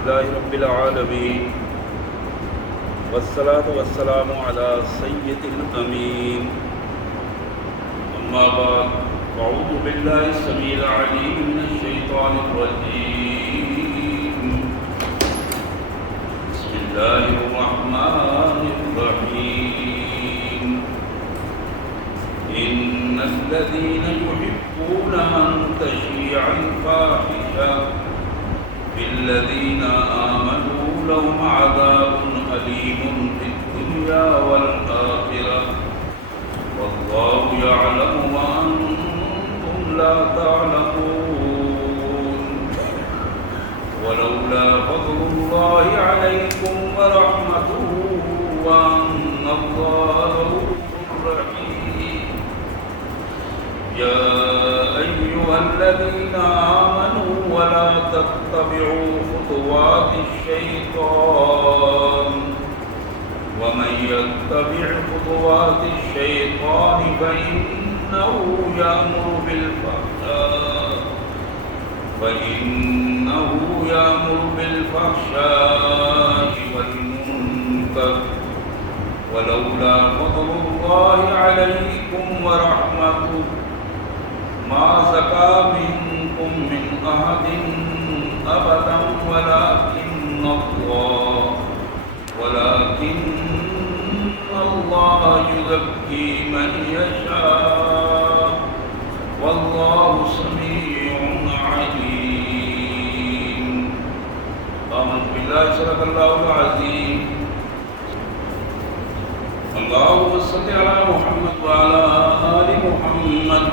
لله رب العالمين والصلاة والسلام على سيد الأمين أما بعد أعوذ بالله السميع العليم من الشيطان الرجيم بسم الله الرحمن الرحيم إن الذين يحبون أن تشيع الفاحشة في الذين آمنوا لهم عذاب أليم في الدنيا والآخرة والله يعلم وأنتم لا تعلمون ولولا فضل الله عليكم ورحمته وأن الله رؤوف رحيم يا أيها الذين آمنوا ولا تتبعوا خطوات الشيطان ومن يتبع خطوات الشيطان فإنه يأمر بالفحشاء والمنكر ولولا فضل الله عليكم ورحمته ما زكى منكم من أحد أبدا ولكن الله يزكي من يشاء والله سميع عليم آمنت بالله صدق الله العظيم اللهم صل على محمد وعلى آل محمد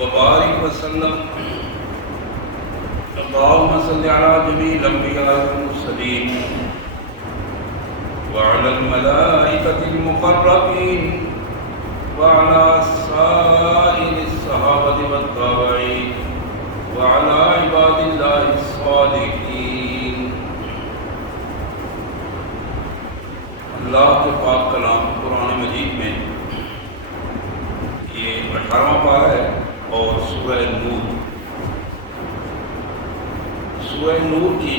وبارك وسلم اللهم صل على جميع الأنبياء والمرسلين وعلى الملائكة المقربين وعلى سائر الصحابة والتابعين وعلى عباد الله الصالحين اللہ کے پاک کلام قرآن مجید میں یہ 18واں پارہ ہے اور سورہ نور کی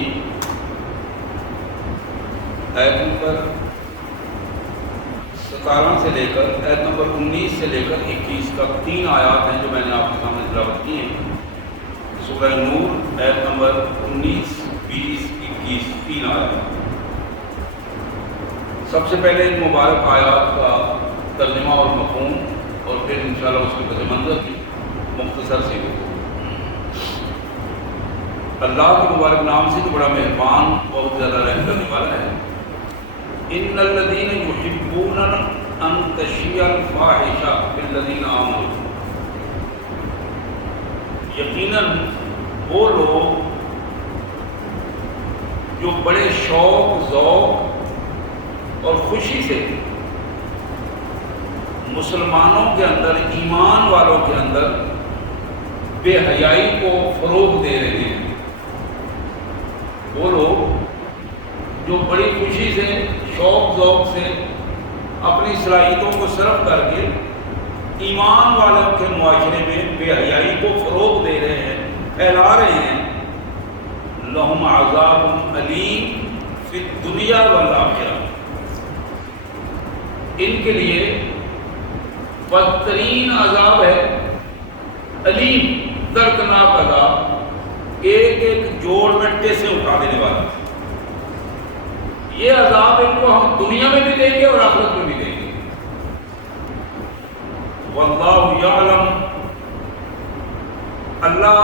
آیت نمبر 17 سے لے کر آیت نمبر 19 سے لے کر 21 تک 3 آیات ہیں جو میں نے آپ کے سامنے تلاوت کی ہیں. سورہ نور آیت نمبر 19 20 21 3 آیات. سب سے پہلے ان مبارک آیات کا ترجمہ اور مفہوم اور پھر انشاءاللہ اس کے پس منظر کی مختصر سی ہو. اللہ کے مبارک نام سے جو بڑا مہربان بہت زیادہ رحم کرنے والا ہے. ان الذین یحبون ان تشیع الفاحشہ فی الذین آمنوا، یقیناً وہ لوگ جو بڑے شوق ذوق اور خوشی سے مسلمانوں کے اندر، ایمان والوں کے اندر بے حیائی کو فروغ دے رہے ہیں. وہ لوگ جو بڑی خوشی سے شوق ذوق سے اپنی صلاحیتوں کو صرف کر کے ایمان والوں کے معاشرے میں بے حیائی کو فروغ دے رہے ہیں، پھیلا رہے ہیں. لہم عذاب علیم فی الدنیا والآخرہ، ان کے لیے بدترین عذاب ہے، علیم دردناک عذاب، ایک ایک جوڑ میں ٹیسے اٹھا دینے والا. یہ عذاب ان کو ہم دنیا میں بھی دیں گے اور آخرت میں بھی دیں گے. واللہ یعلم، اللہ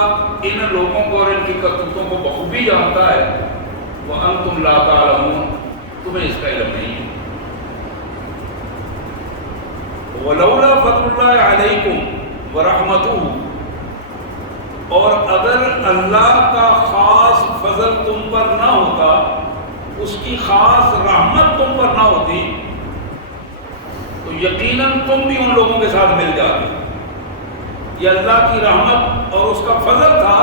ان لوگوں کو اور ان کی کرتوتوں کو بخوبی جانتا ہے. وانتم لا تعلمون، تمہیں اس کا علم نہیں ہے. ولولا فضل اللہ علیکم ورحمتہ، اور اگر اللہ کا خاص فضل تم پر نہ ہوتا، اس کی خاص رحمت تم پر نہ ہوتی، تو یقیناً تم بھی ان لوگوں کے ساتھ مل جاتے. یہ اللہ کی رحمت اور اس کا فضل تھا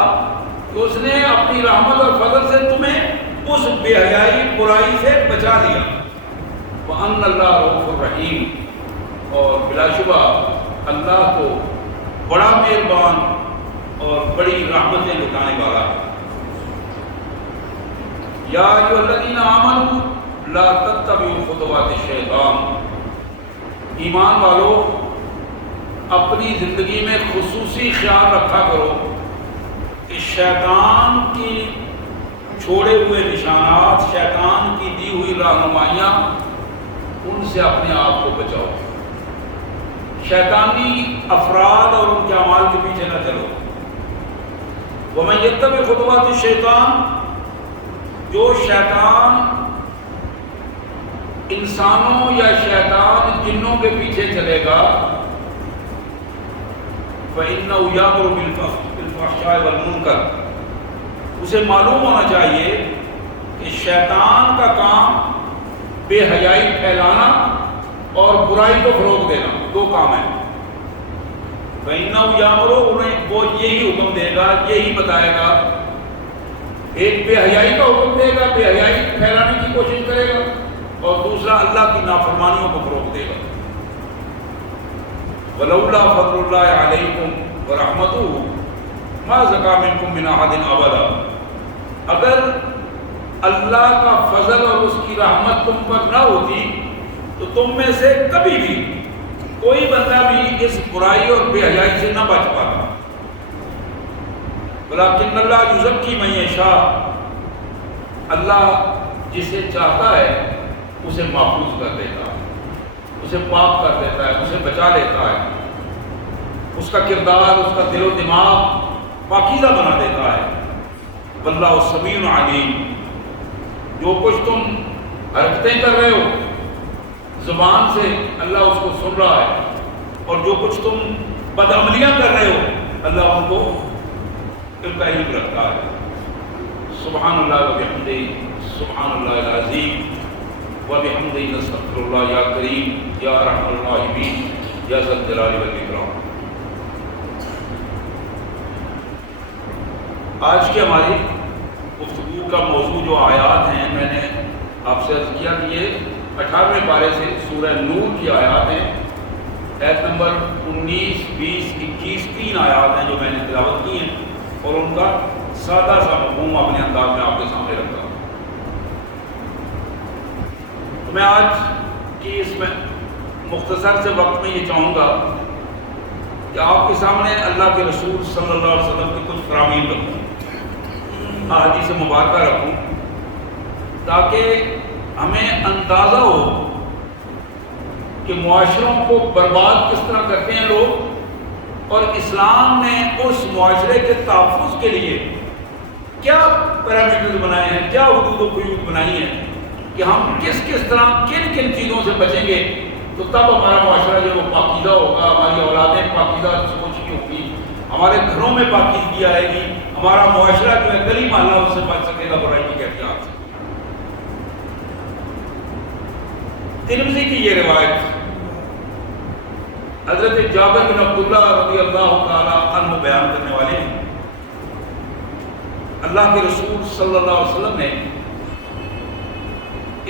کہ اس نے اپنی رحمت اور فضل سے تمہیں اس بے حیائی برائی سے بچا دیا. وَأَنَّ اللَّهَ رَءُوفٌ رَحِيمٌ، اور بلا شبہ اللہ کو بڑا مہربان اور بڑی رحمتیں لٹانے والا ہے. یا ایھا الذین آمنوا لا تتبعوا خطوات الشیطان، ایمان والو اپنی زندگی میں خصوصی خیال رکھا کرو کہ شیطان کی چھوڑے ہوئے نشانات، شیطان کی دی ہوئی رہنمائیاں، ان سے اپنے آپ کو بچاؤ، شیطانی افراد اور ان کے اعمال کے پیچھے نہ چلو۔ وَمَن يَتَّبِعْ خُطُوَاتِ الشَّيْطَانِ، جو شیطان انسانوں یا شیطان جنوں کے پیچھے چلے گا، فَإِنَّهُ يَأْمُرُ بِالْفَحْشَاءِ وَالْمُنكَرِ، اسے معلوم ہونا چاہیے کہ شیطان کا کام بے حیائی پھیلانا اور برائی کو فروغ دینا، دو کام ہیں۔ فَإِنَّهُ يَأْمُرُ، انہیں وہ یہی حکم دے گا، یہی بتائے گا، ایک بے حیائی کا حکم دے گا، بے حیائی پھیلانے کی کوشش کرے گا، اور دوسرا اللہ کی نافرمانیوں کو فروغ دے گا۔ وَلَوْلَا فَضْلُ اللَّهِ عَلَيْكُمْ وَرَحْمَتُهُ مَا زَكَىٰ مِنكُم مِّنْ أَحَدٍ أَبَدًا، اگر اللہ کا فضل اور اس کی رحمت تم پر نہ ہوتی تو تم میں سے کبھی بھی کوئی بندہ بھی اس برائی اور بے حیائی سے نہ بچ پاتا۔ وَلَٰكِنَّ اللَّهَ يُزَكِّي مَن يَشَاءُ، اللہ جسے چاہتا ہے اسے محفوظ کر دیتا ہے، اسے پاک کر دیتا ہے، اسے بچا لیتا ہے، اس کا کردار، اس کا دل و دماغ پاکیزہ بنا دیتا ہے۔ واللہ سمیع علیم، جو کچھ تم حرکتیں کر رہے ہو زبان سے، اللہ اس کو سن رہا ہے، اور جو کچھ تم بدعملیاں کر رہے ہو اللہ ان کو ان کا علم رکھتا ہے۔ سبحان اللہ وبحمدہ، سبحان اللہ العظیم وبحمدہ، نستغفر اللہ یا کریم یا ارحم الراحمین یا ذی الجلال والاکرام۔ آج کی ہماری گفتگو کا موضوع جو آیات ہیں، میں نے آپ سے عرض کیا کہ یہ 18ویں پارے سے سورہ نور کی آیات ہیں، آیت نمبر 19، 20، 21، 3 آیات ہیں جو میں نے تلاوت کی ہیں، اور ان کا سادہ سا مفہوم اپنے انداز میں آپ کے سامنے رکھتا ہوں۔ تو میں آج کی اس میں مختصر سے وقت میں یہ چاہوں گا کہ آپ کے سامنے اللہ کے رسول صلی اللہ علیہ وسلم کی کچھ فرامین رکھوں، احادیث مبارکہ رکھوں، تاکہ ہمیں اندازہ ہو کہ معاشروں کو برباد کس طرح کرتے ہیں لوگ، اور اسلام نے اس معاشرے کے تحفظ کے لیے کیا پیرامیٹرز بنائے ہیں، کیا حدود و قیود بنائی ہیں کہ ہم کس طرح کن کن چیزوں سے بچیں گے تو تب ہمارا معاشرہ جو وہ پاکیزہ ہوگا، ہماری اولادیں پاکیزہ سوچ کی ہوگی، ہمارے گھروں میں پاکیزگی آئے گی، ہمارا معاشرہ جو ہے گلی محلہ اس سے بچ سکے گا برائی کی کیفیات سے۔ ترمذی کی یہ روایت حضرت جابر بن عبداللہ رضی اللہ تعالیٰ عنہ بیان کرنے والے ہیں، اللہ کے رسول صلی اللہ علیہ وسلم نے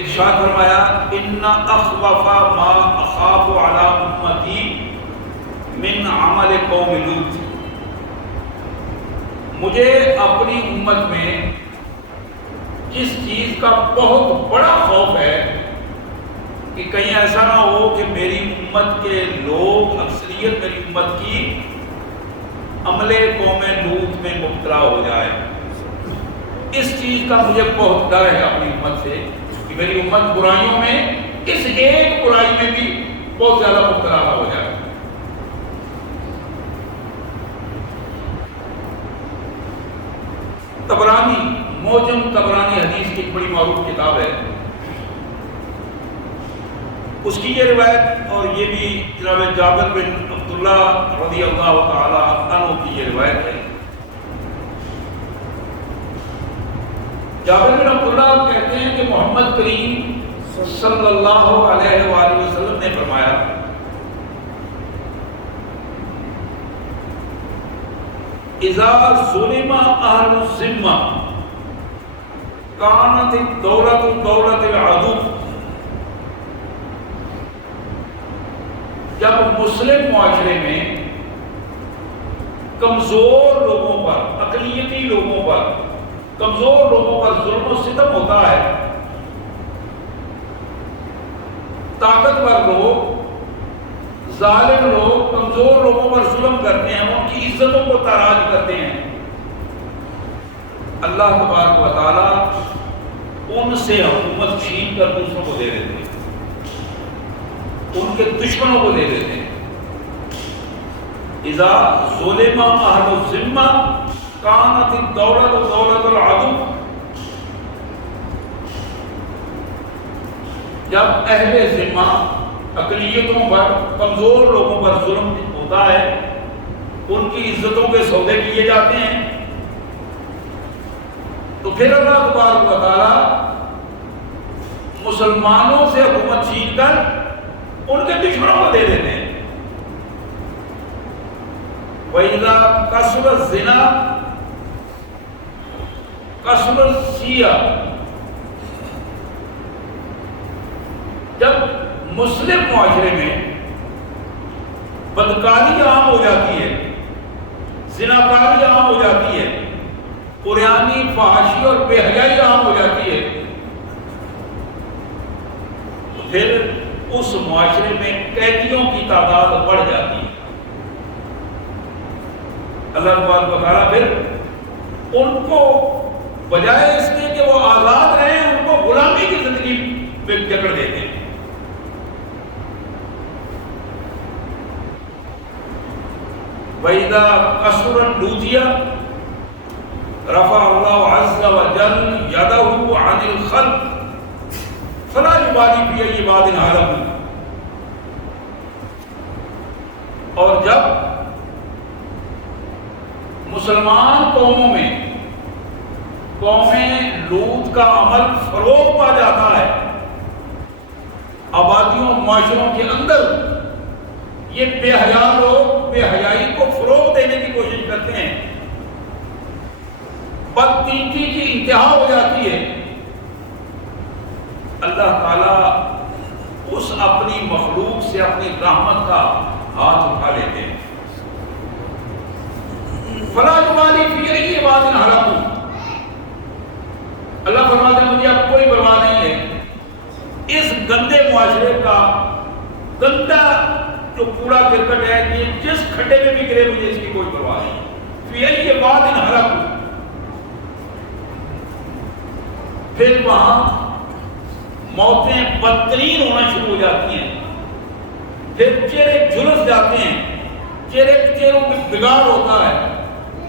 ارشاد فرمایا، ان اخوف ما اخاف علی امتی من عمل قوم لوط، مجھے اپنی امت میں جس چیز کا بہت بڑا خوف ہے کہ کہیں ایسا نہ ہو کہ میری امت کے لوگ، اکثریت میری امت کی عمل قوم لوط میں مبتلا ہو جائے، اس چیز کا مجھے بہت ڈر ہے اپنی امت سے کہ میری امت برائیوں میں اس ایک برائی میں بھی بہت زیادہ مبتلا ہو جائے۔ طبرانی، معجم طبرانی حدیث کی ایک بڑی معروف کتاب ہے، اس کی یہ روایت اور یہ بھی جناب جابر بن عبداللہ رضی اللہ تعالی عنہ کی یہ روایت ہے۔ جابر بن عبداللہ کہتے ہیں کہ محمد کریم صلی اللہ علیہ وآلہ وسلم نے فرمایا، اذا ظلم اہل الذمہ کانت الدولۃ دولۃ العدو، جب مسلم معاشرے میں کمزور لوگوں پر، اقلیتی لوگوں پر کمزور لوگوں پر ظلم و ستم ہوتا ہے، طاقتور لوگ، ظالم لوگ کمزور لوگوں پر ظلم کرتے ہیں، ان کی عزتوں کو تاراج کرتے ہیں، اللہ تبارک و تعالی ان سے حکومت چھین کر دوسروں کو دے دیتے ہیں، ان کے دشمنوں کو دے دیتے ہیں۔ اذا ظلم اہل الذمہ کانت الدولت دولت العدو، جب اہل ذمہ اقلیتوں پر، کمزور لوگوں پر ظلم ہوتا ہے، ان کی عزتوں کے سودے کیے جاتے ہیں، تو پھر اللہ تبارک و تعالی مسلمانوں سے حکومت چھین کر ان کے دشمنوں کو دے دیتے ہیں۔ وَإِذَا كَثُرَ الزِّنَا كَثُرَ السِّيَاءُ، جب مسلم معاشرے میں بدکاری عام ہو جاتی ہے، زناکاری عام ہو جاتی ہے، قریانی، فحاشی اور بے حیائی عام ہو جاتی ہے، تو پھر اس معاشرے میں قیدیوں کی تعداد بڑھ جاتی ہے۔ اللہ تبارک و تعالیٰ پھر ان کو بجائے اس کے کہ وہ آزاد رہیں، ان کو غلامی کی زندگی میں جکڑ دیتے ہیں۔ وَإِذَا كَثُرَ اللُّوذِيَ رفع اللہ عز وجل یدہ عن الخلق فلا یبالی فی ای باد حالہ، اور جب مسلمان قوموں میں قوم لوط کا عمل فروغ پا جاتا ہے، آبادیوں معاشروں کے اندر یہ بے حیا لوگ بے حیائی کو فروغ دینے کی کوشش کرتے ہیں، بدتیتی کی انتہا ہو جاتی ہے، اللہ تعالیٰ اس اپنی مخلوق سے اپنی رحمت کا ہاتھ اٹھا لیتے ہیں۔ فلا یبالی فی ای باد ہلاکو، اللہ فرماتے ہیں مجھے اب کوئی پرواہ نہیں ہے اس گندے معاشرے کا، گندا جو کوڑا کرکٹ ہے کہ جس کھڈے میں بھی گرے مجھے اس کی کوئی پرواہ نہیں۔ فی ای باد ہلاکو، پھر وہاں موتیں بدترین ہونا شروع ہو جاتی ہیں، پھر چہرے جھلس جاتے ہیں، چہروں میں بگاڑ ہوتا ہے،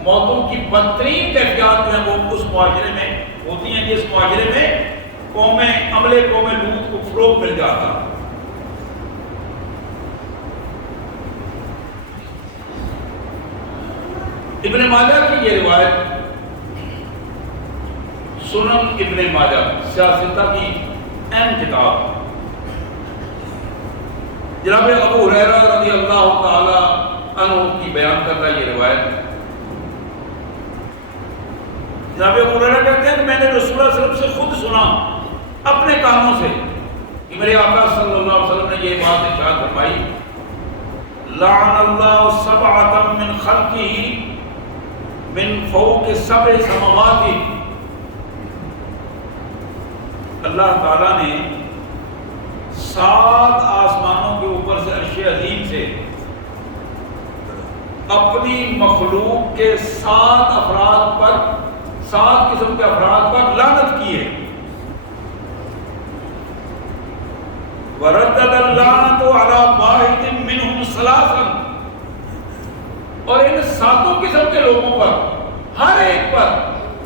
موتوں کی بدترین کیفیات جو ہیں وہ اس معاشرے میں ہوتی ہیں جس معاشرے میں قوم لوط کو فروغ مل جاتا۔ ابن ماجہ کی یہ روایت، سنن ابن ماجہ سیاستہ کی اہم کتاب، جناب ابو ہریرہ رضی اللہ تعالی عنہ کی بیان کرتا یہ روایت۔ جناب ابو ہریرہ کہتے ہیں کہ میں نے رسول اللہ صلی اللہ علیہ وسلم سے خود سنا اپنے کانوں سے کہ میرے آقا صلی اللہ علیہ وسلم نے یہ بات ارشاد فرمائی، لعن اللہ سبعۃ من خلقہ من فوق سبع سماوات، اللہ تعالیٰ نے 7 آسمانوں کے اوپر سے عرش عظیم سے اپنی مخلوق کے 7 افراد پر، 7 قسم کے افراد پر لعنت کی ہے۔ وَرَدَّدَ اللَّعْنَةُ عَلَى وَاحِدٍ مِّنْهُمْ ثَلَاثًا، اور ان 7 قسم کے لوگوں پر ہر ایک پر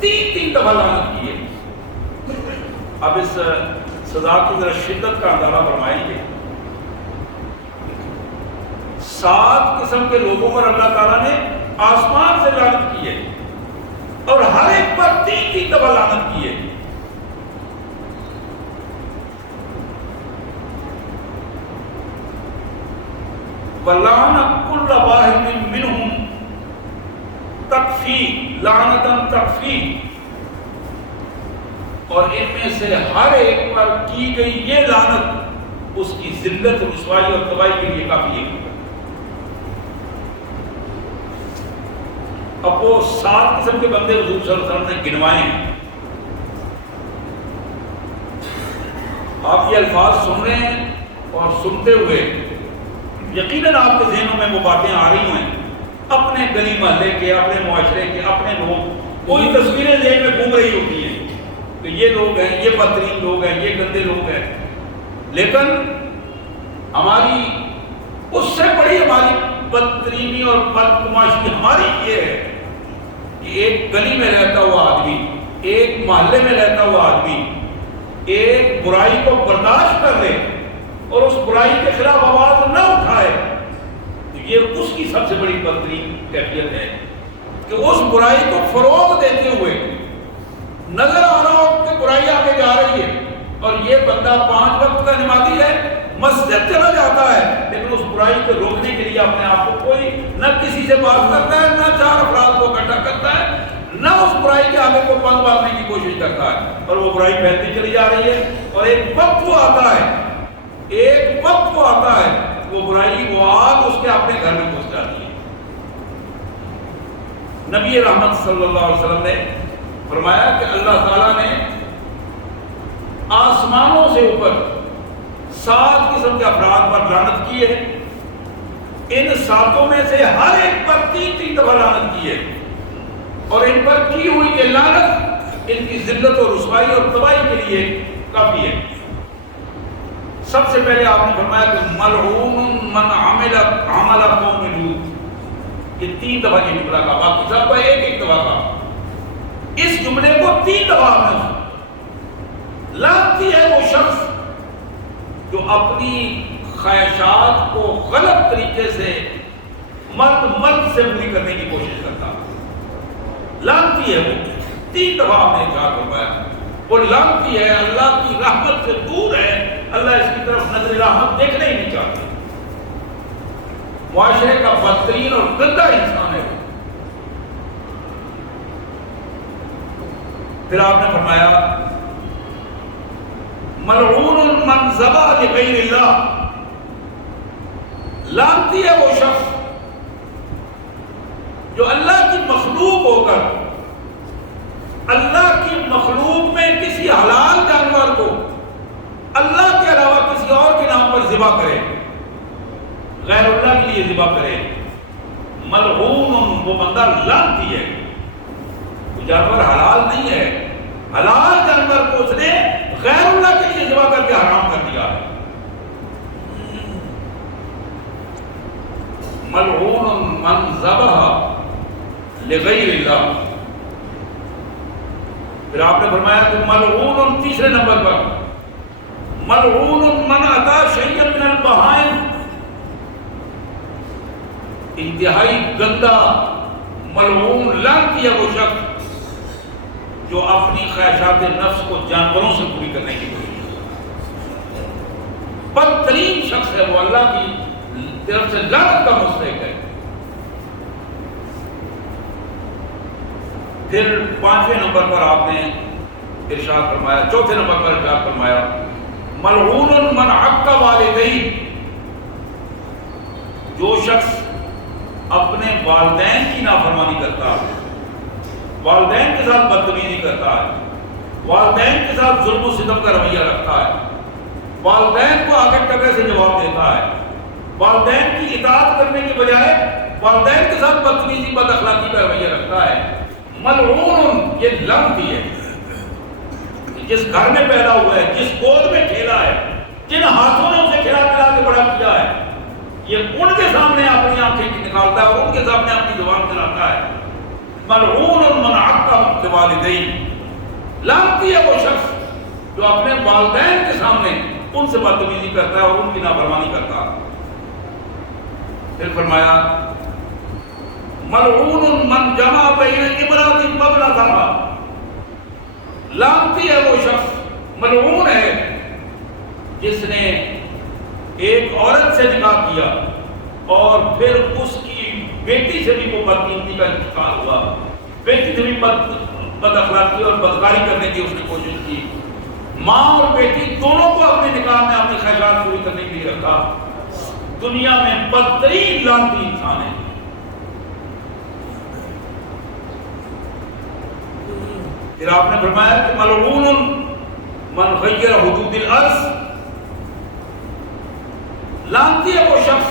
3 دفعہ لعنت کی ہے۔ اب اس سزا کی ذرا شدت کا اندازہ فرمائیے۔ 7 قسم کے لوگوں پر اللہ تعالیٰ نے آسمان سے لعنت کی ہے اور ہر ایک پر 3 دفعہ لعنت کی ہے۔ وَلَعْنَ كُلَّ وَاحِدٍ مِّنْهُمْ تَكْفِي لَعْنَةً تَكْفِي، اور ان میں سے ہر ایک پر کی گئی یہ لعنت اس کی ذلت، رسوائی اور تباہی کے لیے کافی ہے۔ اب وہ 7 قسم کے بندے حضور صلی اللہ علیہ وسلم نے گنوائے ہیں، آپ یہ الفاظ سن رہے ہیں اور سنتے ہوئے یقیناً آپ کے ذہنوں میں وہ باتیں آ رہی ہیں، اپنے گلی محلے کے، اپنے معاشرے کے، اپنے لوگ، کوئی تصویریں ذہن میں گھوم رہی ہوتی ہیں کہ یہ لوگ ہیں، یہ بدترین لوگ ہیں، یہ گندے لوگ ہیں. لیکن ہماری اس سے بڑی ہماری بدترینی اور بدگماشی ہماری یہ ہے کہ ایک گلی میں رہتا ہوا آدمی، ایک محلے میں رہتا ہوا آدمی ایک برائی کو برداشت کر لے اور اس برائی کے خلاف آواز نہ اٹھائے، تو یہ اس کی سب سے بڑی بدترین کیفیت ہے کہ اس برائی کو فروغ دیتے ہوئے نظر آ رہا ہو کہ برائی آگے جا رہی ہے اور یہ بندہ 5 وقت کا نمازی ہے، مسجد چلا جاتا ہے، لیکن اس برائی کو روکنے کے لیے اپنے آپ کو کوئی نہ کسی سے بات کرتا ہے، نہ 4 افراد کو اکٹھا کرتا ہے، نہ اس برائی کے آگے کو پنکھ باندھنے کی کوشش کرتا ہے، اور وہ برائی پھیلتی چلی جا رہی ہے. اور ایک وقت وہ آتا ہے وہ برائی، وہ آگ اس کے اپنے گھر میں گھس جاتی ہے. نبی رحمت صلی اللہ علیہ وسلم نے فرمایا کہ اللہ تعالیٰ نے آسمانوں سے اوپر 7 قسم کے افراد پر لعنت کی ہے. ان 7 میں سے ہر ایک پر 3 دفعہ لعنت کی ہے، اور ان پر کی ہوئی یہ لعنت ان کی ذلت اور رسوائی اور تباہی کے لیے کافی ہے. سب سے پہلے آپ نے فرمایا کہ ملعون من عمل قوم لوط. یہ 3 دفعہ یہ جملہ کا، باقی سب کا ایک دفعہ کا. اس جملے کو 3 دفعہ آپ نے لعنتی ہے وہ شخص جو اپنی خواہشات کو غلط طریقے سے مرد سے پوری کرنے کی کوشش کرتا. لعنتی ہے وہ. 3 دفعہ آپ نے ارشاد فرمایا وہ لعنتی ہے، اللہ کی رحمت سے دور ہے، اللہ اس کی طرف نظر رحمت دیکھنا ہی نہیں چاہتے. معاشرے کا بدترین اور گندا انسان ہے. پھر آپ نے فرمایا ملعون من ذبح لغیر اللہ. لعنتی ہے وہ شخص جو اللہ کی مخلوق ہو کر اللہ کی مخلوق میں کسی حلال جانور کو اللہ کے علاوہ کسی اور کے نام پر ذبح کرے، غیر اللہ کے لیے ذبح کرے. ملعون وہ بندہ لعنتی ہے. جانور حلال نہیں ہے، حلال جانور کو اس نے غیر اللہ کے لیے ذبح کر کے حرام کر دیا ہے. ملعون من ذبح لغیر اللہ. پھر آپ نے فرمایا کہ ملعون 3 نمبر پر ملعون من اتی شیئا من البہائم. انتہائی گندا ملعون لعنتی ہے وہ شخص جو اپنی خواہشات نفس کو جانوروں سے پوری کرنے کی کوشش کرتا ہے. بدترین شخص ہے وہ، اللہ کی طرف سے لعنت کا مستحق ہے. پھر 5ویں نمبر پر آپ نے ارشاد فرمایا، 4تھے نمبر پر ارشاد فرمایا ملعون من عق والدیہ. جو شخص اپنے والدین کی نافرمانی کرتا ہے، والدین کے ساتھ بدتمیزی کرتا ہے، والدین کے ساتھ ظلم و ستم کا رویہ رکھتا ہے، والدین کو آگے ٹکے سے جواب دیتا ہے، والدین کی اطاعت کرنے کے بجائے والدین کے ساتھ بدتمیزی بد اخلاقی کا رویہ رکھتا ہے. ملعون یہ لعنتی ہے. جس گھر میں پیدا ہوا ہے، جس گود میں کھیلا ہے، جن ہاتھوں نے اسے کھلا پلا کے بڑا کیا ہے، یہ ان کے سامنے اپنی آنکھیں نکالتا ہے اور ان کے سامنے اپنی زبان چلاتا ہے. ملعون من عق والدیہ. لعنتی ہے وہ شخص جو اپنے والدین کے سامنے ان سے بدتمیزی کرتا ہے اور ان کی نافرمانی کرتا ہے. پھر فرمایا ملعون من جمع بین امرأۃ وابنتہا. لعنتی ہے وہ شخص، ملعون ہے جس نے ایک عورت سے نکاح کیا اور پھر اس کی بیٹی سے بھی وہ بدقیمتی کا انتقال ہوا، بیٹی سے بھی بد اخلاقی اور بدکاری کرنے کی اس نے کوشش کی. ماں اور بیٹی دونوں کو اپنے نکاح میں اپنی خواہشات پوری کرنے کے لیے رکھا. دنیا میں بدترین لعنتی انسان ہے. پھر آپ نے فرمایا کہ ملعون من غیر حدود الارض، لعنتی ہے وہ شخص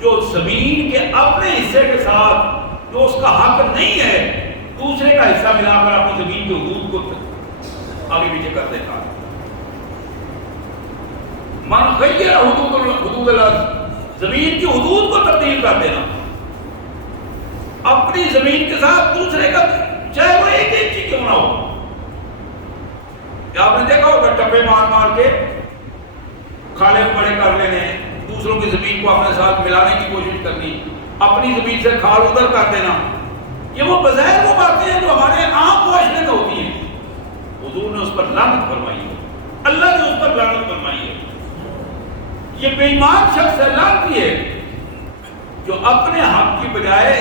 جو زمین کے اپنے حصے کے ساتھ جو اس کا حق نہیں ہے دوسرے کا حصہ ملا کر اپنی زمین کی حدود کو آگے پیچھے کر دیتا ہے۔ من غیر حدود الارض، زمین کی حدود کو تبدیل کر دینا، اپنی زمین کے ساتھ دوسرے کا چاہے وہ ایک انچ کیوں نہ ہو۔ آپ نے دیکھا ہوگا ٹپے مار مار کے کھالے بڑے کر لینے، دوسروں کی زمین کو اپنے ساتھ ملانے کی کوشش کرنی، اپنی زمین سے کھال ادھر کر دینا، یہ وہ بظاہر وہ باتیں ہیں جو ہمارے عام معاشرے میں ہوتی ہیں۔ حضور نے اس پر لعنت فرمائی ہے، اللہ نے اس پر لعنت فرمائی ہے۔ یہ بے ایمان شخص ہے، لعنتی ہے، جو اپنے حق کی بجائے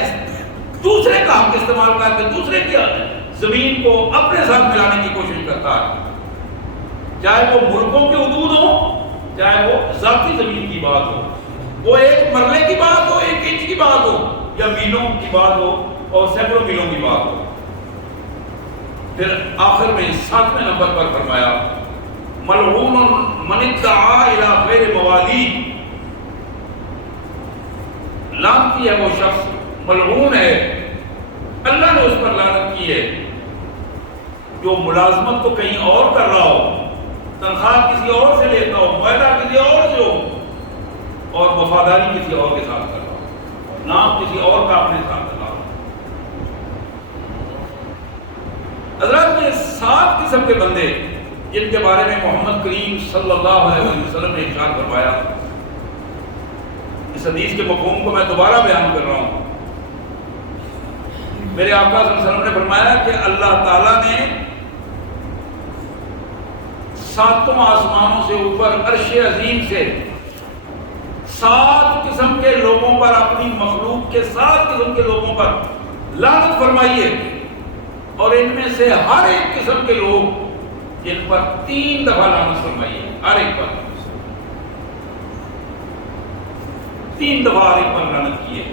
دوسرے کا حق استعمال کر کے دوسرے کی زمین کو اپنے ساتھ ملانے کی کوشش کرتا ہے، چاہے وہ ملکوں کے حدود ہوں، چاہے وہ ذاتی زمین کی بات ہو، وہ ایک مرلے کی بات ہو، ایک انچ کی بات ہو، یا میلوں کی بات ہو اور سینکڑوں میلوں کی بات ہو۔ پھر آخر میں 7ویں نمبر پر فرمایا ملعون من ادعا الی غیر موالی، لعنتی ہے وہ شخص، ملعون ہے، اللہ نے اس پر لعنت کی ہے، جو ملازمت تو کہیں اور کر رہا ہو، تنخواہ کسی اور سے لیتا ہو، معاہدہ کسی اور سے ہو، اور وفاداری کسی اور کے ساتھ کر رہا ہو، نام کسی اور کا اپنے ساتھ کر رہا ہو۔ حضرات میں 7 قسم کے بندے جن کے بارے میں محمد کریم صلی اللہ علیہ وسلم نے ارشاد فرمایا، اس حدیث کے مفہوم کو میں دوبارہ بیان کر رہا ہوں۔ میرے آقا صلی اللہ علیہ وسلم نے فرمایا کہ اللہ تعالیٰ نے 7 آسمانوں سے اوپر عرش عظیم سے 7 قسم کے لوگوں پر، اپنی مخلوق کے 7 قسم کے لوگوں پر لعنت فرمائی ہے، اور ان میں سے ہر ایک قسم کے لوگ جن پر 3 دفعہ لعنت فرمائی ہے، ہر ایک پر 3 دفعہ ہر ایک پر لعنت کی ہے،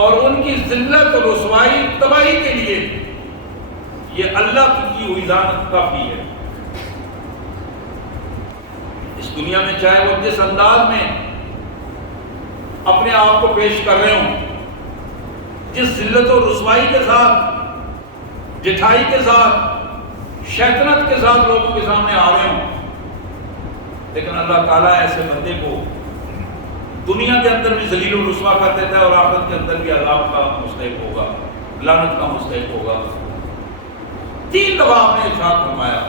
اور ان کی ذلت و رسوائی تباہی کے لیے یہ اللہ کی ہوئی لعنت کافی ہے۔ اس دنیا میں چاہے وہ جس انداز میں اپنے آپ کو پیش کر رہے ہوں، جس ذلت و رسوائی کے ساتھ، جٹھائی کے ساتھ، شیطنت کے ساتھ لوگوں کے سامنے آ رہے ہوں، لیکن اللہ تعالیٰ ایسے بندے کو دنیا کے اندر بھی ذلیل و رسوا کر دیتا ہے، اور آخرت کے اندر بھی عذاب کا مستحق ہوگا، لعنت کا مستحق ہوگا۔ 3 دفعہ آپ نے ارشاد فرمایا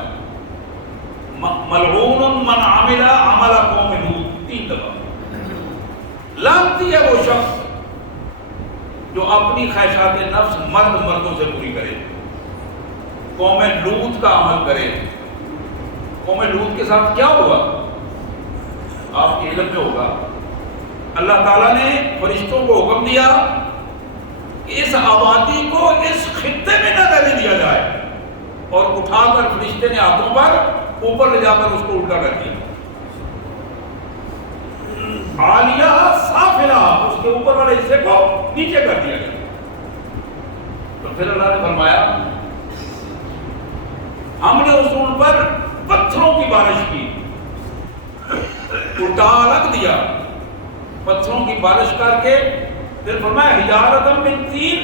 ملعون من عمل عمل قوم لوط، 3 دفعہ لعنتی ہے وہ شخص جو اپنی خواہشات نفس مردوں سے پوری کرے، قوم لوط کا عمل کرے۔ قوم لوط کے ساتھ کیا ہوا آپ کے علم میں ہوگا، اللہ تعالیٰ نے فرشتوں کو حکم دیا کہ اس آبادی کو اس خطے میں نہ رہنے دیا جائے، اور اٹھا کر فرشتے نے ہاتھوں پر اوپر لے جا کر اس کو الٹا کر دیا، عالیہ سافلہ، اس کے اوپر والے حصے کو نیچے کر دیا گیا۔ تو پھر اللہ نے فرمایا ہم نے اس پر پتھروں کی بارش کی، الٹا رکھ دیا، پتھروں کی بارش کر کے پھر فرمایا حجارۃ من طین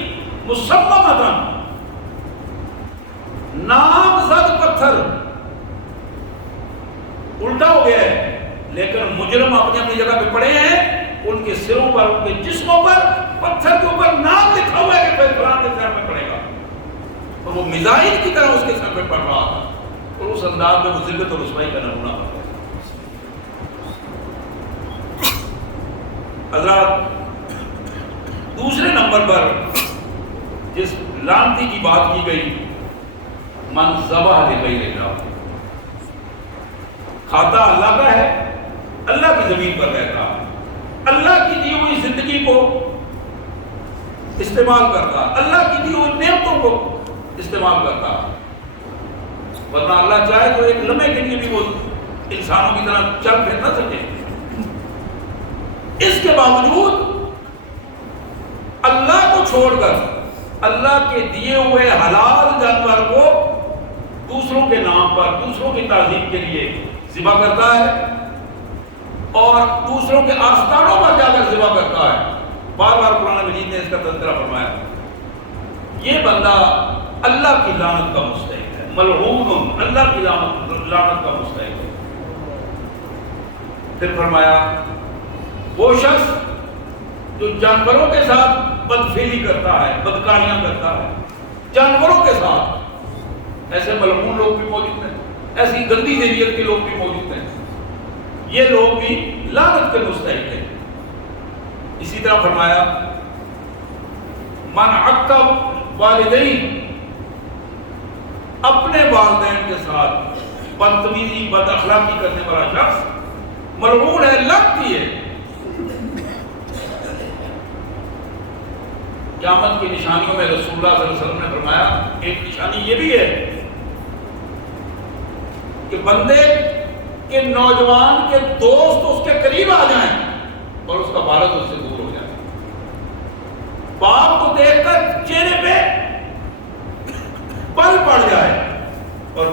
مسممۃ، نامزد پتھر، الٹا ہو گیا ہے، لیکن مجرم اپنی اپنی جگہ پہ پڑے ہیں، ان کے سروں پر، ان کے جسموں پر پتھر کے اوپر نام لکھا ہوا ہے کہ فلاں کے سر میں پڑے گا، اور وہ میزائل کی طرح اس کے سر پہ پڑ رہا تھا، اور اس انداز میں وہ ذلت اور رسوائی کا نمونہ تھا۔ حضرات دوسرے نمبر پر جس لعنتی کی بات کی گئی، من ذبح لغیر اللہ، کھاتا اللہ کا ہے، اللہ کی زمین پر رہتا، اللہ کی دی ہوئی زندگی کو استعمال کرتا، اللہ کی دی ہوئی نعمتوں کو استعمال کرتا، ورنہ اللہ چاہے تو ایک لمحے کے لیے بھی وہ انسانوں کی طرح چل پھر نہ سکے، اس کے باوجود اللہ کو چھوڑ کر اللہ کے دیے ہوئے حلال جانور کو کی تعظیم کے لیے ذبح کرتا ہے اور دوسروں کے آستانوں پر جا کر ذبح کرتا ہے، بار بار قرآن مجید نے اس کا تذکرہ فرمایا، یہ بندہ اللہ کی لعنت کا مستحق ہے، ملعون، اللہ کی لعنت کا مستحق ہے۔ پھر فرمایا وہ شخص جو جانوروں کے ساتھ بدفعلی کرتا ہے، بدکاریاں کرتا ہے جانوروں کے ساتھ، ایسے ملعون لوگ بھی موجود ہیں، ایسی گندی ذریت کے لوگ بھی موجود ہیں، یہ لوگ بھی لعنت کے مستحق ہیں۔ اسی طرح فرمایا من عقب والدین، اپنے والدین کے ساتھ بدتمیزی بد اخلاقی کرنے والا شخص ملعون ہے، لعنتی ہے۔ قیامت کی نشانیوں میں رسول اللہ صلی اللہ علیہ وسلم نے فرمایا ایک نشانی یہ بھی ہے کہ بندے کے نوجوان کے دوست اس کے قریب آ جائیں اور اس کا والد اس سے دور ہو جائے، باپ کو دیکھ کر چہرے پہ پل پڑ جائے اور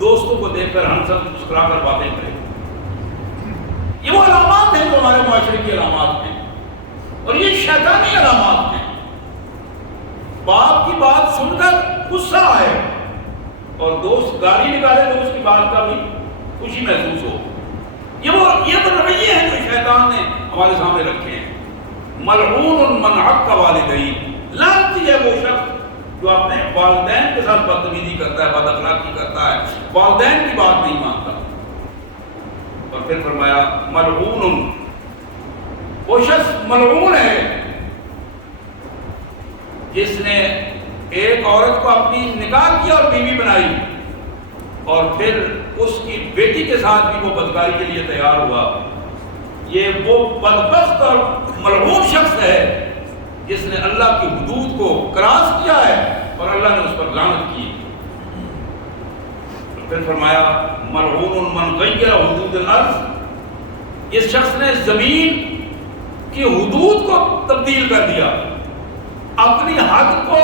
دوستوں کو دیکھ کر ہنس مسکرا کر باتیں کرے۔ یہ وہ علامات ہیں جو ہمارے معاشرے کی علامات ہیں، اور یہ شیطانی علامات ہیں۔ باپ کی بات سن کر غصہ آئے اور دوست گالی نکالے تو اس کی بات کا بھی خوشی محسوس ہو، یہ تو رویے ہیں جو شیطان نے ہمارے سامنے رکھے ہیں۔ ملعون من عق والدین، لعنتی ہے وہ شخص جو اپنے والدین کے ساتھ بدتمیزی کرتا ہے، بد اخلاقی کرتا ہے، والدین کی بات نہیں مانتا۔ اور پھر فرمایا ملعون، وہ شخص ملعون ہے جس نے ایک عورت کو اپنی نکاح کیا اور بیوی بنائی اور پھر اس کی بیٹی کے ساتھ بھی وہ بدکاری کے لیے تیار ہوا۔ یہ وہ بدبخت اور ملعون شخص ہے جس نے اللہ کی حدود کو کراس کیا ہے اور اللہ نے اس پر لعنت کی۔ پھر فرمایا ملعون من غیر حدود الارض، اس شخص نے زمین کی حدود کو تبدیل کر دیا، اپنی حد کو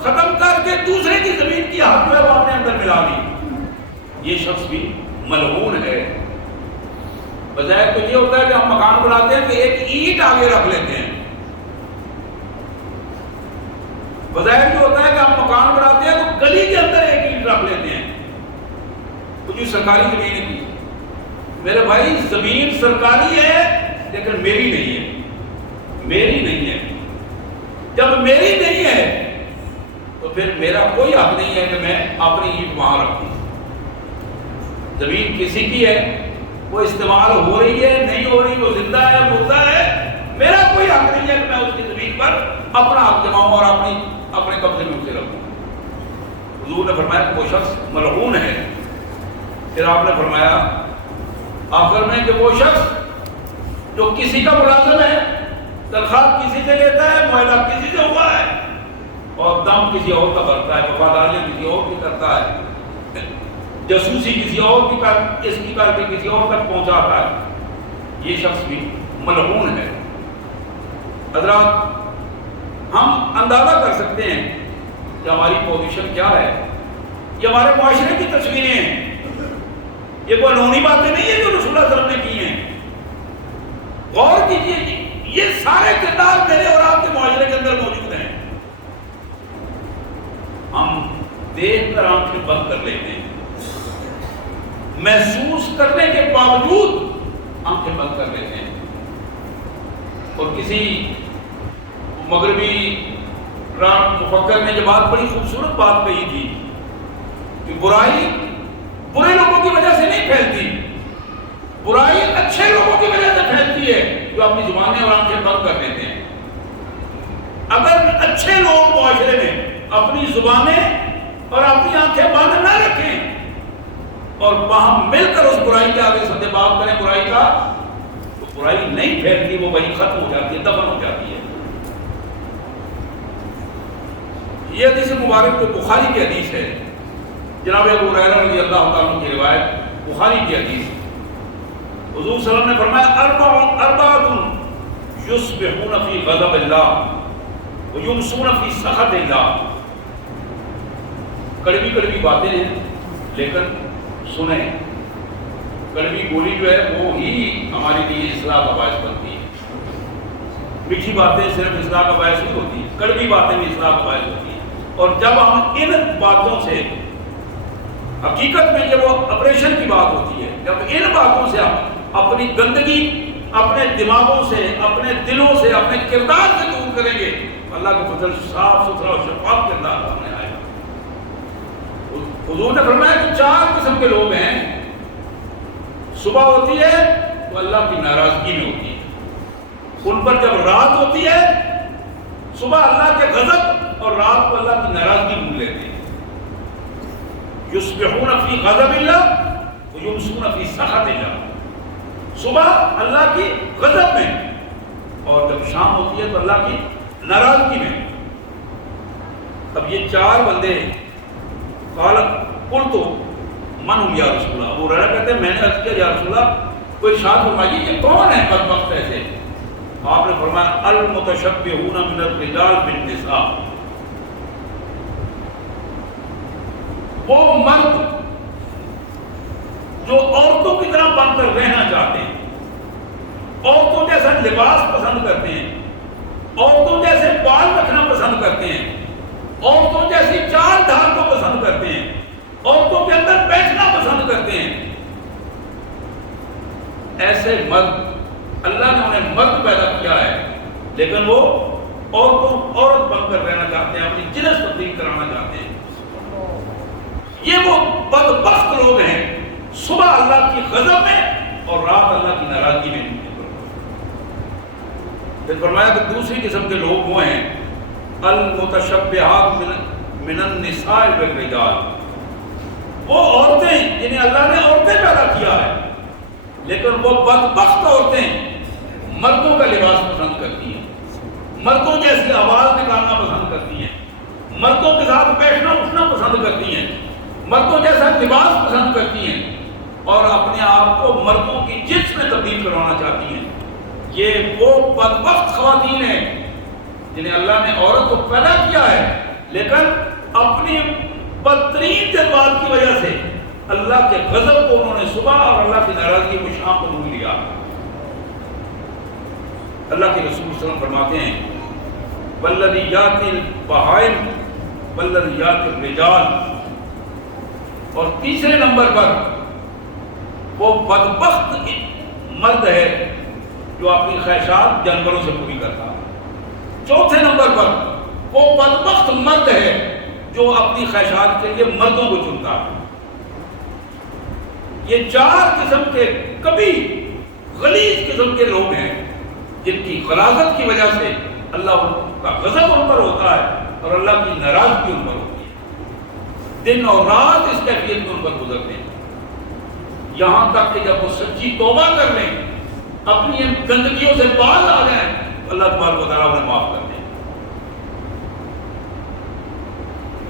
ختم کر کے دوسرے کی زمین کی حد میں وہ اپنے اندر ملا لی، یہ شخص بھی ملعون ہے۔ بظاہر تو یہ ہوتا ہے کہ ہم مکان بناتے ہیں کہ ایک اینٹ آگے رکھ لیتے ہیں، بظاہر یہ ہوتا ہے کہ ہم مکان بناتے ہیں تو گلی کے اندر ایک اینٹ رکھ لیتے ہیں، کچھ سرکاری زمین کی، میرے بھائی زمین سرکاری ہے لیکن میری نہیں ہے، میری نہیں ہے۔ جب میری نہیں ہے تو پھر میرا کوئی حق نہیں ہے کہ میں اپنی اینٹ وہاں رکھوں۔ زمین کسی کی ہے، وہ استعمال ہو رہی ہے نہیں ہو رہی، وہ زندہ ہے مردہ ہے، میرا کوئی حق نہیں ہے کہ میں اس کی زمین پر اپنا حق جماؤں اور اپنے قبضے میں اسے رکھوں۔ حضور نے فرمایا کہ وہ شخص ملعون ہے۔ پھر آپ نے فرمایا آخر میں کہ وہ شخص جو کسی کا ملازم ہے، تنخواہ کسی سے لیتا ہے، معاہدہ کسی سے ہوا ہے اور دم کسی اور کا بھرتا ہے، وفاداریاں کسی اور کی کرتا ہے، جاسوسی کسی اور کی اس کی کر کے کسی اور تک پہنچاتا ہے، یہ شخص بھی ملعون ہے۔ حضرات ہم اندازہ کر سکتے ہیں کہ ہماری پوزیشن کیا ہے، یہ ہمارے معاشرے کی تصویریں ہیں، یہ کوئی انہونی باتیں نہیں ہیں جو رسول اللہ صلی اللہ علیہ وسلم نے کی ہیں۔ غور کیجیے یہ سارے کردار میرے اور آپ کے معاشرے کے اندر موجود ہیں، ہم دیکھ کر آنکھیں بند کر لیتے ہیں، محسوس کرنے کے باوجود آنکھیں بند کر لیتے ہیں۔ اور کسی مغربی مفکر نے یہ بات بڑی خوبصورت بات کہی تھی کہ برائی برے لوگوں کی وجہ سے نہیں پھیلتی، برائی اچھے لوگوں کی وجہ سے پھیلتی ہے جو اپنی زبانیں اور آنکھیں بند کر دیتے ہیں۔ اگر اچھے لوگ معاشرے میں اپنی زبانیں اور اپنی آنکھیں بند نہ رکھیں اور باہم مل کر اس برائی کے آگے سد باب کریں برائی کا، تو برائی نہیں پھیلتی، وہ وہی ختم ہو جاتی ہے، دفن ہو جاتی ہے۔ یہ حدیث مبارک جو بخاری کی حدیث ہے، جناب ابو ہریرہ رضی اللہ تعالیٰ عنہ کی روایت، بخاری کی حدیث، حضور صلی اللہ علیہ وسلم نے فرمایا اربعۃ یصبحون فی غضب اللہ ویمسون فی سخط اللہ۔ کڑوی کڑوی باتیں ہیں لیکن سنیں. کڑوی بولی جو ہے وہ ہی ہمارے لیے اصلاح کا باعث بنتی ہے. میٹھی باتیں صرف اصلاح کا باعث نہیں ہوتی، کڑوی باتیں بھی اصلاح کا باعث ہوتی ہیں. اور جب ہم ان باتوں سے، حقیقت میں یہ وہ آپریشن کی بات ہوتی ہے، جب ان باتوں سے ہم اپنی گندگی اپنے دماغوں سے، اپنے دلوں سے، اپنے کردار سے دور کریں گے، اللہ کا فضل صاف ستھرا اور شفاف کردار سامنے آئے گا. حضور نے فرمایا کہ 4 قسم کے لوگ ہیں. صبح ہوتی ہے تو اللہ کی ناراضگی میں ہوتی ہے. ان پر جب رات ہوتی ہے، صبح اللہ کے غضب اور رات کو اللہ کی ناراضگی بھول لیتے ہیں. یصبحون فی غضب اللہ ویمسون فی سخط اللہ. صبح اللہ کی غضب میں اور جب شام ہوتی ہے تو اللہ کی ناراضگی میں. اب یہ 4 بندے قال قلت من ہم یا رسول اللہ. ابو ہریرہ کہتے ہیں میں نے عرض کیا یا رسول اللہ کوئی ارشاد فرمائیے یہ کون ہے بدبخت ایسے؟ آپ نے فرمایا المتشبہون من الرجال بالنساء. وہ مرد جو عورتوں کی طرح بن کر رہنا چاہتے ہیں، عورتوں جیسا لباس پسند کرتے ہیں، عورتوں جیسے بال رکھنا پسند کرتے ہیں، عورتوں جیسی چال ڈھال کو پسند کرتے ہیں، عورتوں کے اندر بیٹھنا پسند کرتے ہیں. ایسے مرد، اللہ نے انہیں مرد پیدا کیا ہے لیکن وہ عورت بن کر رہنا چاہتے ہیں، اپنی جنس تبدیل کرانا چاہتے ہیں. یہ وہ بدبخت لوگ ہیں صبح اللہ کی غضب میں اور رات اللہ کی ناراضگی میں. پھر فرمایا کہ دوسری قسم کے لوگ وہ ہیں المتشبہات من النساء والرجال. وہ عورتیں جنہیں اللہ نے عورتیں پیدا کیا ہے لیکن وہ بدبخت عورتیں مردوں کا لباس پسند کرتی ہیں، مردوں جیسی آواز نکالنا پسند کرتی ہیں، مردوں کے ساتھ بیٹھنا اٹھنا پسند کرتی ہیں، مردوں جیسا لباس پسند کرتی ہیں اور اپنے آپ کو مردوں کی جنس میں تبدیل کروانا چاہتی ہیں. یہ وہ بدبخت خواتین ہیں جنہیں اللہ نے عورت کو پیدا کیا ہے لیکن اپنی بدترین جذبات کی وجہ سے اللہ کے غضب کو انہوں نے صبح اور اللہ کی ناراضگی کو شام کو بھول لیا. اللہ کے رسول صلی اللہ علیہ وسلم فرماتے ہیں والذیات البہائم والذیات الرجال. اور تیسرے نمبر پر وہ بدبخت مرد ہے جو اپنی خواہشات جانوروں سے پوری کرتا ہے. چوتھے نمبر پر وہ بدبخت مرد ہے جو اپنی خواہشات کے لیے مردوں کو چنتا ہے. یہ 4 قسم کے کبھی غلیظ قسم کے لوگ ہیں جن کی غلاظت کی وجہ سے اللہ کا غضب ان پر ہوتا ہے اور اللہ کی ناراضگی ان پر ہوتی ہے. دن اور رات اس کیفیت میں ان پر گزرتے ہیں یہاں تک کہ جب وہ سچی توبہ کر لیں، اپنی ان گندگیوں سے باز آ جائیں، اللہ تبارک و تعالیٰ انہیں معاف کر دیں.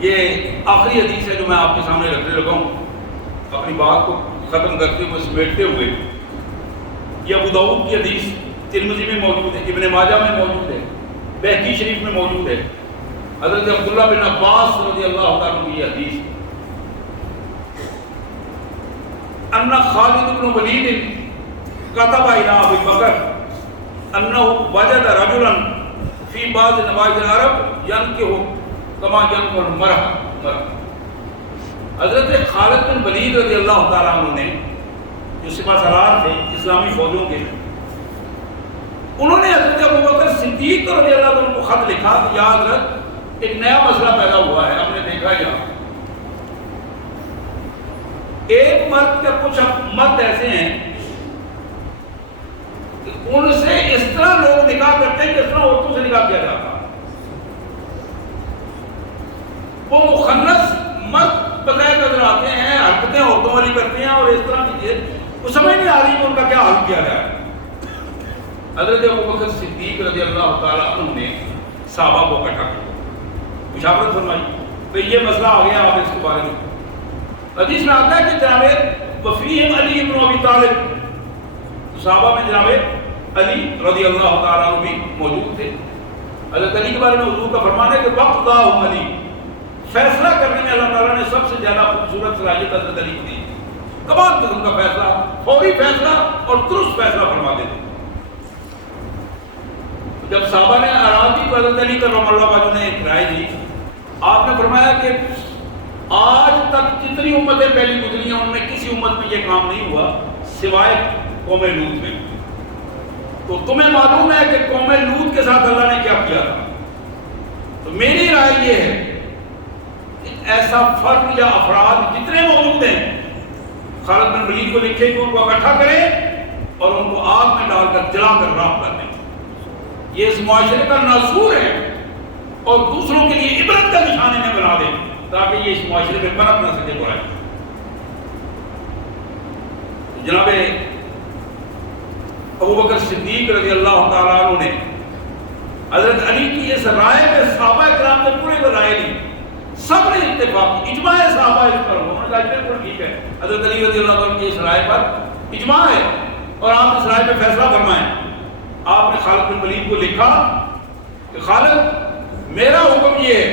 یہ آخری حدیث ہے جو میں آپ کے سامنے رکھنے لگا ہوں اپنی بات کو ختم کرتے ہوئے سمیٹتے ہوئے. یہ ابو داؤد کی حدیث ترمذی میں موجود ہے، ابن ماجہ میں موجود ہے، بہقی شریف میں موجود ہے. حضرت عبداللہ بن عباس رضی اللہ تعالیٰ کی یہ حدیث ان خالد بن ولید كتب الى ابي بکر انه وجد رجلا في بعض نواحي العرب ينكح كما ينكح المرأة. حضرت خالد بن ولید رضی اللہ تعالیٰ عنہ نے جو سپہ سالار تھے اسلامی فوجوں کے، انہوں نے حضرت ابوبکر صدیق رضی اللہ عنہ کو خط لکھا کہ یا حضرت ایک نیا مسئلہ پیدا ہوا ہے، ہم نے دیکھا یہاں ایک مرد کے کچھ مرد ایسے ہیں کہ ان سے اس طرح لوگ نکاح کرتے ہیں جس طرح عورتوں سے نکاح کیا جاتا. وہ مخنث مرد بغیر نظر آتے ہیں، حرکتیں عورتوں والی کرتے ہیں اور اس طرح کی چیز وہ سمجھ نہیں آ رہی کہ ان کا کیا حل کیا جائے. حضرت ابوبکر صدیق رضی اللہ تعالیٰ عنہ نے صحابہ کو اکٹھا کیا، مشاورت فرمائی کہ یہ مسئلہ آ گیا، آپ اس کے بارے میں. حدیث میں آتا ہے کہ جناب وفیہم علی بن ابی طالب، صحابہ میں جناب علی رضی اللہ تعالیٰ عنہ بھی موجود تھے. حضرت علی کے بارے میں حضور کا فرمان ہے کہ وقتاہم علی، فیصلہ کرنے میں اللہ تعالیٰ نے سب سے زیادہ خوبصورت صلاحیت حضرت علی کو دی. کمال قسم کا فیصلہ، فوری فیصلہ اور درست فیصلہ فرما دیتے۔ جب صحابہ نے عرابی کو حضرت علی کرم اللہ وجہہ نے ایک رائے دی، آپ نے فرمایا کہ آج تک جتنی امتیں پہلی گزری ہیں ان میں کسی امت میں یہ کام نہیں ہوا سوائے قوم لوط میں۔ تو تمہیں معلوم ہے کہ قوم لوط کے ساتھ اللہ نے کیا کیا تھا۔ تو میری رائے یہ ہے کہ ایسا فرد یا افراد جتنے موجود ہیں، خالد بن ولید کو لکھے کہ ان کو اکٹھا کریں اور ان کو آگ میں ڈال کر جلا کر راکھ کر دیں۔ یہ اس معاشرے کا ناصور ہے اور دوسروں کے لیے عبرت کا نشان انہیں بنا دیں تاکہ یہ اس معاشرے میں پنپ نہ سکے برائی۔ جناب ابوبکر صدیق رضی اللہ تعالیٰ عنہ نے حضرت علی کی اس رائے پہ صحابہ کرام نے پورے کو رائے دی، سب نے اتفاق، اجماع ہے صحابہ اس پر، انہوں نے کہا بالکل ٹھیک ہے، حضرت علی رضی اللہ عنہ کی اس رائے پر اجماع ہے اور آپ اس رائے پہ فیصلہ فرمائیں۔ آپ نے خالد بن ولید کو لکھا کہ خالد میرا حکم یہ ہے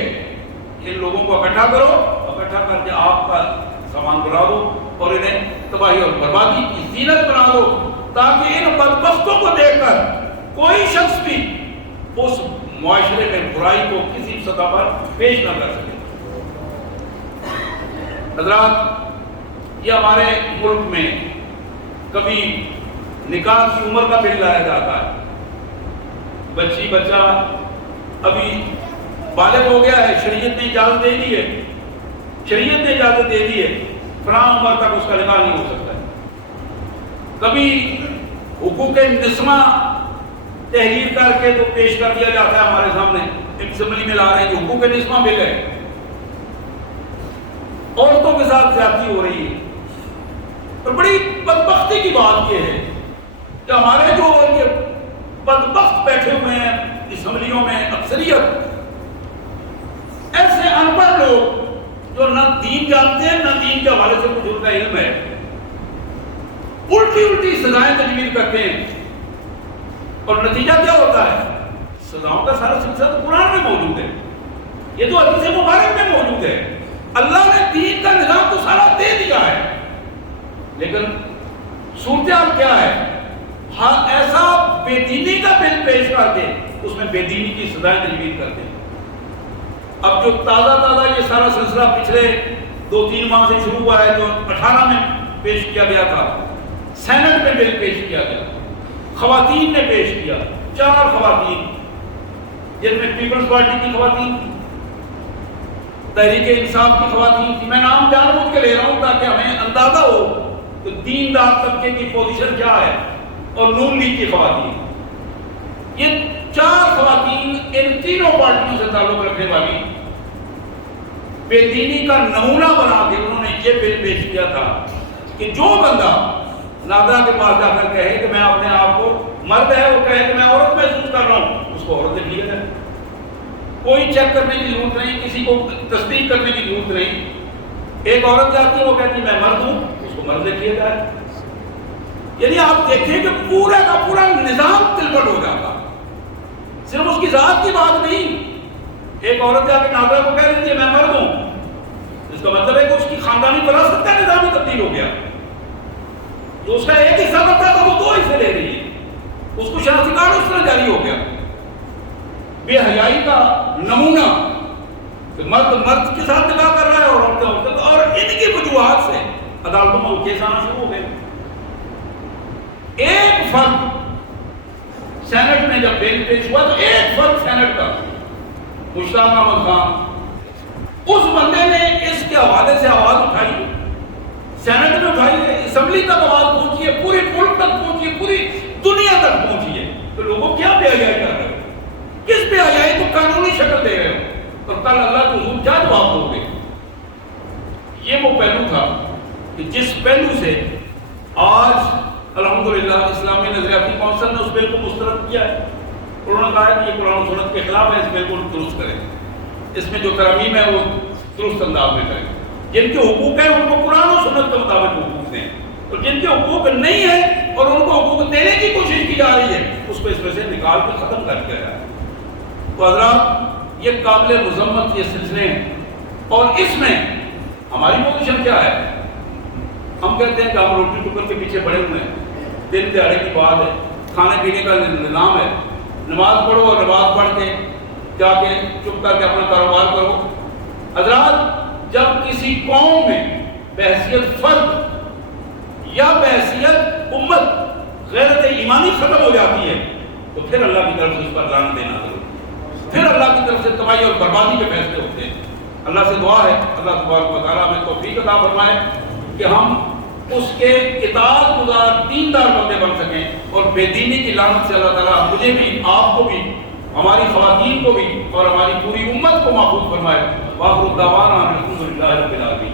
کہ ان لوگوں کو اکٹھا کرو، اکٹھا کر کے آپ کا سامان بنا دو اور انہیں تباہی اور بربادی کی زینت بنا دو تاکہ ان بدبختوں کو دیکھ کر کوئی شخص بھی اس معاشرے میں برائی کو کسی سطح پر پیش نہ کر سکے۔ حضرات، یہ ہمارے ملک میں کبھی نکاح کی عمر کا بل لایا جاتا ہے، بچی بچہ ابھی بالغ ہو گیا ہے، شریعت نے اجازت دے دی ہے، شریعت نے اجازت دے دی ہے، فلاں عمر تک اس کا نکاح نہیں ہو سکتا ہے۔ کبھی حقوق نسواں تحریر کر کے تو پیش کر دیا جاتا ہے ہمارے سامنے، اسمبلی میں لا رہے ہیں کہ حقوق نسواں بل ہے، عورتوں کے ساتھ زیادتی ہو رہی ہے۔ اور بڑی بدبختی کی بات یہ ہے کہ ہمارے جو یہ بدبخت بیٹھے ہوئے ہیں اسمبلیوں میں، اکثریت ایسے ان پڑھ لوگ جو نہ دین جانتے ہیں نہ دین کے حوالے سے کچھ ان کا علم ہے، الٹی الٹی سزائیں تجویز کرتے ہیں اور نتیجہ کیا ہوتا ہے؟ سزاؤں کا سارا سلسلہ تو قرآن میں موجود ہے، یہ تو حدیث مبارک میں موجود ہے، اللہ نے دین کا نظام تو سارا دے دیا ہے، لیکن صورتحال کیا ہے؟ ہاں ایسا بے دینی کا بل پیش کر کے اس میں بے دینی کی سزائیں تجویز کرتے ہیں۔ اب جو تازہ یہ سارا سلسلہ پچھلے 2-3 ماہ سے شروع ہوا ہے، جو 18 میں پیش کیا گیا تھا، سینٹ میں بل پیش کیا گیا، خواتین نے پیش کیا، 4 خواتین جن میں پیپلز پارٹی کی خواتین، تحریک انصاف کی خواتین تھی۔ میں نام جان بوجھ کے لے رہا ہوں تاکہ ہمیں اندازہ ہو کہ دیندار طبقے کی پوزیشن کیا ہے، اور نون لیگ کی خواتین، یہ 4 خواتین ان تینوں پارٹیوں سے تعلق رکھنے والی بے دینی کا نمونہ بنا کے انہوں نے یہ بل پیش کیا تھا کہ جو بندہ نادرا کے پاس جا کر کہے کہ میں اپنے آپ کو مرد ہے، وہ کہے کہ میں عورت محسوس کر رہا ہوں، اس کو عورت دیکھ لیا جائے، کوئی چیک کرنے کی ضرورت نہیں، کسی کو تصدیق کرنے کی ضرورت نہیں۔ ایک عورت جاتی ہے، وہ کہتی ہے میں مرد ہوں، اس کو مرد دیکھ لیا جائے۔ یعنی آپ دیکھیں کہ پورا کا پورا نظام تلپٹ ہو جاتا، صرف اس کی ذات کی بات نہیں۔ ایک عورت جا کے نادرا کو کہہ دیتی ہے میں مرد ہوں، اس کا مطلب ہے کہ اس کی خاندانی وراثت کا نظام ہی تبدیل ہو گیا، جو اس کا ایک حصہ بنتا تھا وہ 2 حصے لے رہی ہے، اس کو شناختی کارڈ اس طرح جاری ہو گیا۔ بے حیائی کا نمونہ کہ مرد مرد کے ساتھ نکاح کر رہا ہے اور عورتیں عورتیں، اور ان کی وجوہات سے عدالتوں میں کیس آنا شروع ہو گئے۔ ایک فرد سینٹ میں جب بل پیش ہوا تو ایک فرد سینٹ کا مشتاق احمد خان، اس بندے نے اس کے حوالے سے آواز اٹھائی، سینٹ میں اٹھائی ہے، اسمبلی تک آواز پہنچی ہے، پورے ملک تک پہنچی ہے، پوری دنیا تک پہنچی ہے۔ تو لوگوں کیا بے حیائی کر رہے ہو؟ کس بے حیائی کو قانونی شکل دے رہے ہو؟ اور کل اللہ کے حضور کیا جواب دو گے؟ یہ وہ پہلو تھا کہ جس پہلو سے آج الحمدللہ اسلامی نظریاتی کونسل نے اس بل کو مسترد کیا ہے۔ انہوں نے کہا ہے کہ یہ قرآن و سنت کے خلاف ہے، اس بل کو درست کریں، اس میں جو ترمیم ہے وہ درست انداز میں کریں، جن کے حقوق ہیں ان کو قرآن و سنت کے مطابق حقوق دیں، اور جن کے حقوق نہیں ہیں اور ان کو حقوق دینے کی کوشش کی جا رہی ہے اس کو اس میں سے نکال کے ختم کر دیا جائے۔ تو حضرات، یہ قابل مذمت یہ سلسلے ہیں، اور اس میں ہماری پوزیشن کیا ہے؟ ہم کہتے ہیں کہ ہم روٹی ٹکر کے پیچھے پڑے ہوئے ہیں، دن دہاڑے کی بات ہے، کھانے پینے کا نظام ہے، نماز پڑھو اور نماز پڑھ کے جا کے چپ کر کے اپنا کاروبار کرو۔ حضرات جب کسی قوم میں بحیثیت فرد یا بحیثیت امت غیرت ایمانی ختم ہو جاتی ہے تو پھر اللہ کی طرف سے اس پر لعنت دینا ضرور، پھر اللہ کی طرف سے تباہی اور بربادی کے فیصلے ہوتے ہیں۔ اللہ سے دعا ہے اللہ تبارک و تعالیٰ ہمیں توفیق عطا فرمائے کہ ہم اس کے اطاعت گزار دیندار بندے بن سکیں اور بے دینی کی لعنت سے اللہ تعالیٰ مجھے بھی، آپ کو بھی، ہماری خواتین کو بھی اور ہماری پوری امت کو محفوظ فرمائے۔ وآخر دعوانا الحمد للہ رب العالمین۔